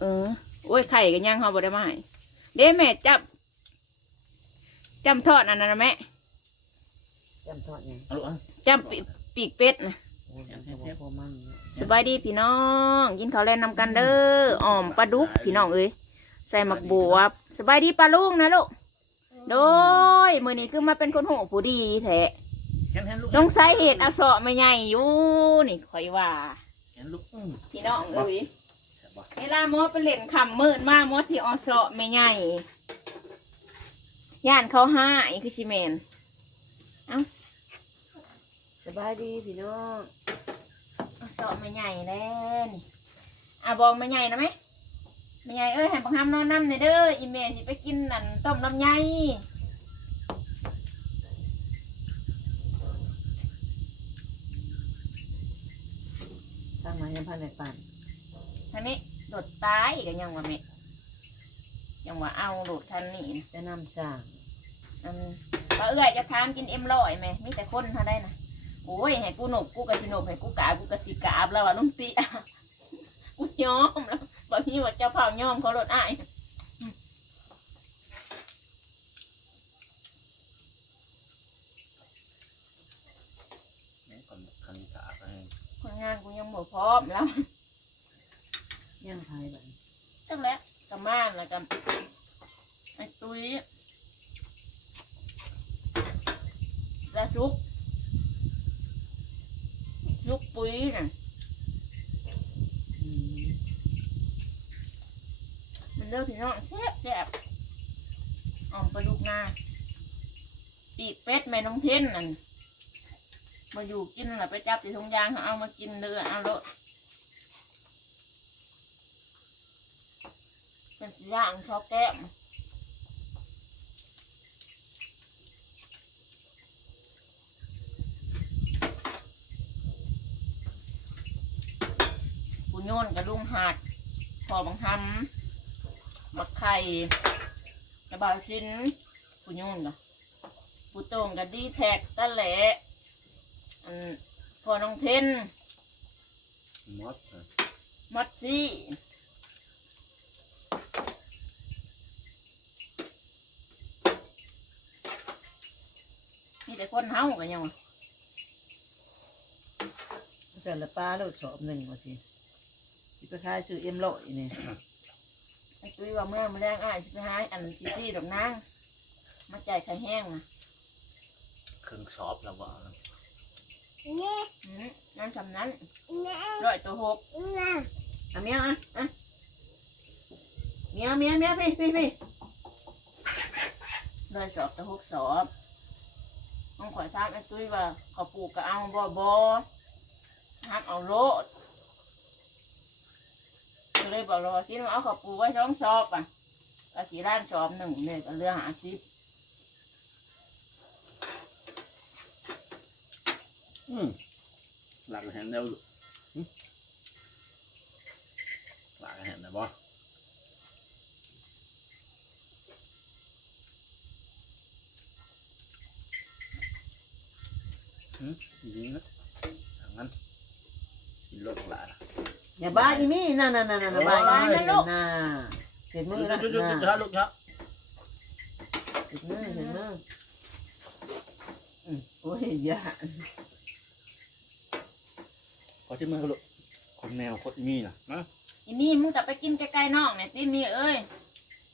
เออโอ้ยไข่กันยังเขาบ่ได้มาให้เด้แม่จับจำทอดอันนั้นนะแม่จำทอดยังเอาลูกเอาจำปีปีกเป็ดนะโอ้ยมันก็บ่พอมันเนี่ยสบายดีพี่น้อง กินข้าวแล่นนำกันเด้ออ่อมปลาดุกพี่น้องเอ้ยใส่หมักบวบสบายดีปลาลุงนะลูกโดยมือนี้คือมาเป็นคนโหผู้ดีแท้แข็งแข็งลูกจงใส่เห็ดอาเสาะไม่ใหญ่อยู่นี่คอยว่าแข็งลูกอืมพี่น้องเอ้ยแซ่บบ่ เวลาหมอไปเล่นคำมืดมากมอสิอาเสาะไม่ใหญ่ย่านเขาห้าอีกคือชิเมนสบายดีพี่น้องอาเสาะไม่ใหญ่แล้วนี่อะบอกไม่ใหญ่นะไหมไม่ใหญ่เอ้ยให้บังคับนอนน้ำในอยเด้ออีเมสิไปกินนั่นต้มลำไยทางมายังพันในปั่นท่านนี้ โดดตายอีกันยังว่าเมยังว่าเอาโดดทันนี่จะนำสร้างอืมป้าเอื้อยจะทานกินเอ็มร้อยไหมมีแต่คนเท่าได้นะโอ้ยให้กูหนกกูกะสิหนกให้กูกาบกูกะสิกาบแล้วว่าลุงตีกูยอมแล้วบางทีว่าเจ้าเผายอมเขาลดอ้ายนี่ก่อนคันกาไปคนงานกูยังบ่พร้อมแล้ว ย่างไทยแบบตั้งแล้วกับม่านแล้วกับไอ้ตุ้ยและซุกซุกปุ๋ยน่ะมันเลิกพี่น้องแซ่บแซ่บอ่อมปลาดุกนาปีกเป็ดแม่น้องเทนนั่นมาอยู่กินน่ะไปจับที่ทงยางเขาเอามากินเด้อเอาโล ดเป็นสิย่างชอบแก้มกูโยนกับลุงหัดพอบังทำบักไข่กระบาชิ้นกูโยนกับกูโต้งกับดีแท็กตะแหละอันพอน้องเทนมดเออมัดซี่ แต่คนเฮากันยังวะแต่ละปลาโลดสอบหนึ่งว่าสิสิไปขายซื้อเอ็มร้อยนี่ ไอ้ตุ้ยว่าเมื่อมาแรงอ้ายสิไปหาอันซีซี่ดอกนางมาจ่ายไข่แห้งนะเครื่องสอบแล้วว่าอืมนั่นสำนั้นร้อยตัวหกอะเมียวอะอะเมียวเมียวเมียวพี่พี่พี่ร้อยสอบตัวหกสอบ ต้องขอทราบไอ้ตุ้ยว่าเขาปลูกก็เอาบ่บ่ฮักเอาโลดก็เลยบอกราว่าสิมาเอาเขาปลูกไว้ท้องสอบอะก็สีร้านสอบหนึ่งเนี่ยก็เรือหาสิบอืมหลักเห็นแล้วหลักเห็นนะบ่อืม ยิงนะทางนั้นกินรถหลายอย่าบ้าอีมี่นั่นนั่นนั่นนั่นบ้าอีมี่น่ะเห็นมือลูนะกลูกลูกน่ะลูกครับเห็นมือเห็นมืออืมโอ้ยอย่าขอชิมมือครับลูกคนแนวโคตรมีนะมาอีนี่มึงจะไปกินใกล้ๆน้องเนี่ยตีมีเอ้ย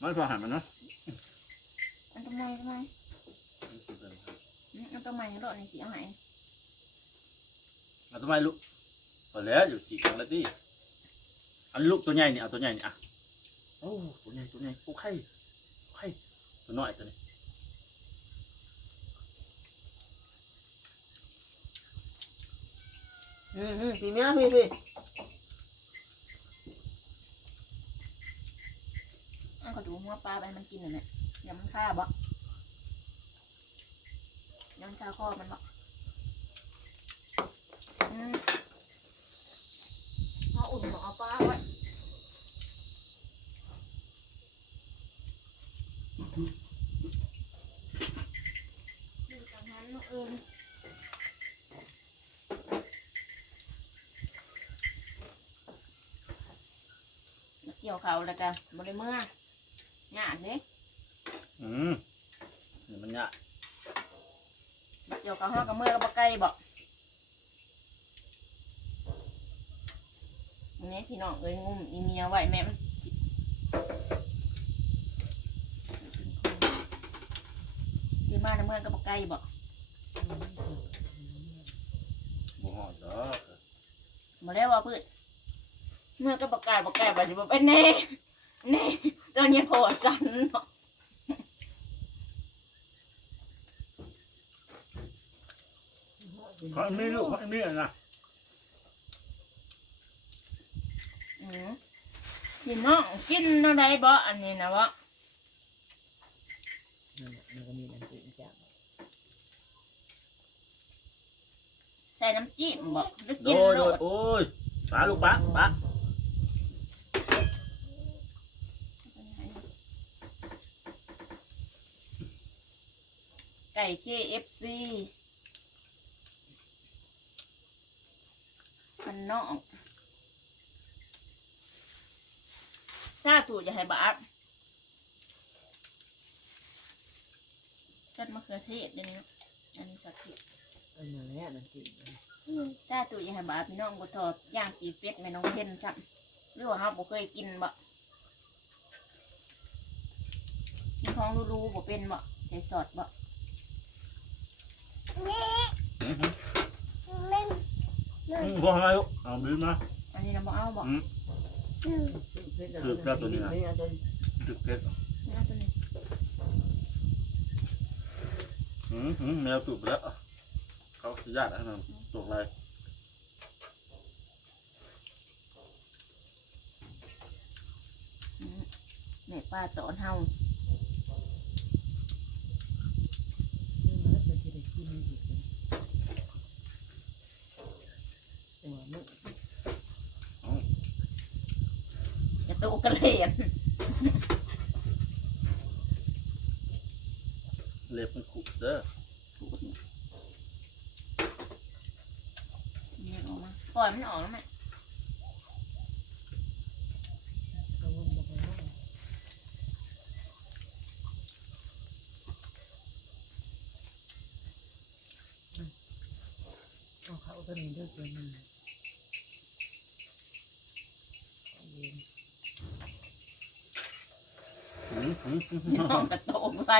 มันพอหันมันเนาะอันทำไมทำไมอืมอันทำไมกระโดดในสีเอาไหน เอาทำไมลูกพอแล้วอยู่จีกันแล้วดิอันลูกตัวใหญ่นี่เอาตัวใหญ่นี่อะโอ้ตัวใหญ่ตัวใหญ่โอ้ไข่ไข่ตัวน้อยตัวนี้อืมอืมพี่เมียพี่พี่อันก็ดูหัวปลาไปมันกินน่ะเนี่ยอย่ามันฆ่าบ่อยังฆ่าข้อมันบ่ เอาอุ่นของเอาปลาไว้ดูจังหันเนาะเอิญมากกี่ยวเขาแล้วกันบริเมื่อหยาดเด้อืมนี่มันยะเกี่ยวเขาห้ากับเมื่อกับปลาไก่บอก นี่พี่น้องเอ้ยงุ่มอีเมียไหวแม่มันดีมากนะเมื่อกับปลาไก่บอกบ่ฮอดดอกมาแล้วว่าพืชเมื่อกับปลาไก่ปลาไก่ไปจะบอกเป็นแน่แน่ตอนนี้พอจันเนาะเขาไม่รู้เขาไม่นะ อืมพี่น้องกินอะไรบ่อันนี้นะวะนั่นน่ะมันก็มีน้ำจิ้มจ้ะใส่น้ำจิ้มบ่หรือโดกินยโลโดยดโอ้ยปลาลูกปลาปลาไก่ KFC มันนอก ชาถูอย่าให้บาดชัดมะเขือเทศเดี๋ยวนี้นะอันนี้สักทีเอามาแล้วน้ำจิ้มนะชาถูอย่าให้บาดพี่น้องก็ทอดย่างปีเป็ดแม่น้องเพ็ญซ้ำหรือว่าเฮาบ่เคยกินบ่มีของรู้ๆบ่เป็นบ่ใส่สอดบ่อืมพวกอะไรลูกเอาบีบมาอันนี้เราบ่เอาบ่ อืมคือแก้วตัวนี้นะนี่เอาตัวนี้ตึกเพชรนี่เอาตัวนี้อืมอืมแมวตุบแล้ว เขาสิญาติให้มันตกอะไรอืมแม่ป้าสอนเฮา อืมแล้วมันจะได้กินอีกนะแต่ว่ามัน อย่า ตูกระเหลียนเล็บมันขุดเด้อเนี่ยออกมาปล่อยมันออกแล้วแม่เอาลงมาไปแล้วอืมเอาเขาตัวนี้ด้วยตัวนี้เอาเย็น อืมอืมอืมอืม น้องกระโตกไป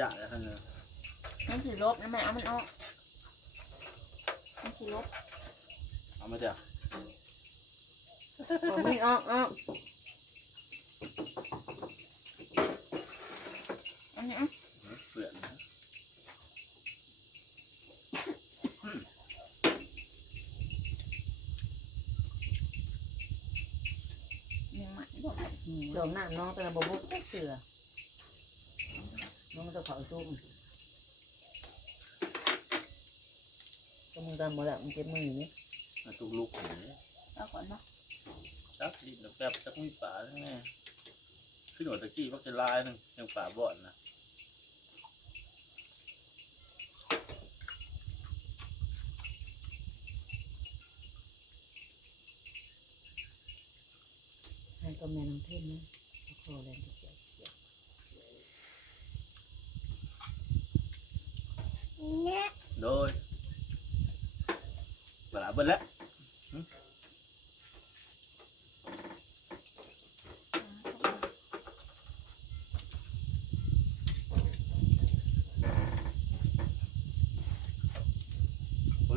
ญาติแล้วท่านเนี่ยมันสิลบนะแม่เอามันออกมันสิลบเอามาจ้ะเอาไม่ออกออกอันนี้อะเปลือกนะ ยังใหม่บ่จมน้ำน้องตัวนั้นบบุกเสือน้องตัวเขาซุ่มก็มึงตามบ่ละมึงเจ็บมือนี่มาตุกลูกเนี่ยเอาก่อนเนาะจักดินแป๊บจักมีป่าทั้งแน่ขึ้นหัวตะกี้พักจะลายหนึงยังป่าบ่อนนะ ให้ก็แม่น้ำเท่นนะขอแรงเจ็บเจ็บโดยเวลาเบิ้ลแล้ว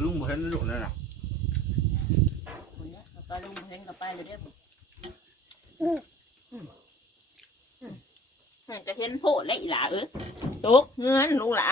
ลุงเห็นลูกนั่นน่ะคนเนี้ยเอาไปลุงเห็นกับไปเลยเด้อ จะเห็นโพดและอีหล่าเออตกเงินลูกหล่ะ